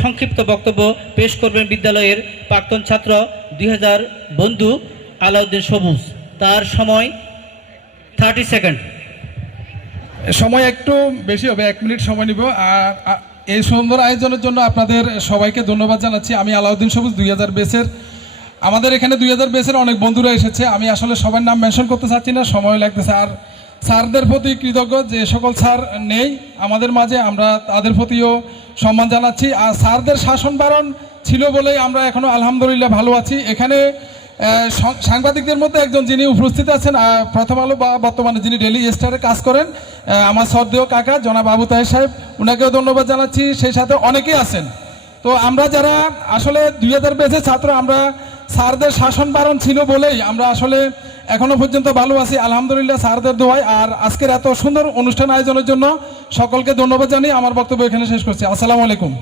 সংক্ষিপ্ত বক্তব্য পেশ করবেন বিদ্যালয়ের প্রাক্তন ছাত্র 2000 বন্ধু আলাউদ্দিন সবুজ। তার সময় 30 সেকেন্ড। সময় একটু বেশি হবে, 1 মিনিট সময় নিব। আর এই সুন্দর আয়োজনের জন্য আপনাদের সবাইকে ধন্যবাদ জানাচ্ছি। আমি আলাউদ্দিন সবুজ 2000 বেসের। আমাদের এখানে 2000 বেসের অনেক বন্ধুরা এসেছে, আমি আসলে সবার নাম মেনশন করতে চাচ্ছি না, সময় লাগতেছে। আর স্যারদের প্রতি কৃতজ্ঞ, যে সকল স্যার নেই আমাদের মাঝে আমরা তাদের প্রতিও সম্মান জানাচ্ছি। আর স্যারদের শাসন বারণ ছিল বলেই আমরা এখনও আলহামদুলিল্লাহ ভালো আছি। এখানে সাংবাদিকদের মধ্যে একজন যিনি উপস্থিত আছেন, প্রথম আলো বা বর্তমানে যিনি ডেইলি স্টারে কাজ করেন, আমার শ্রদ্ধেয় কাকা জনাব আবু তাহের সাহেব, ওনাকেও ধন্যবাদ জানাচ্ছি। সেই সাথে অনেকেই আছেন। তো আমরা যারা আসলে 2000 বেসের ছাত্র, আমরা স্যারদের শাসন বারণ ছিল বলেই আমরা আসলে এখনো পর্যন্ত ভালো আছি আলহামদুলিল্লাহ, স্যারদের দোয়ায়। আর আজকের এত সুন্দর অনুষ্ঠান আয়োজনের জন্য সকলকে ধন্যবাদ জানিয়ে আমার বক্তব্য এখানে শেষ করছি। আসসালামু আলাইকুম।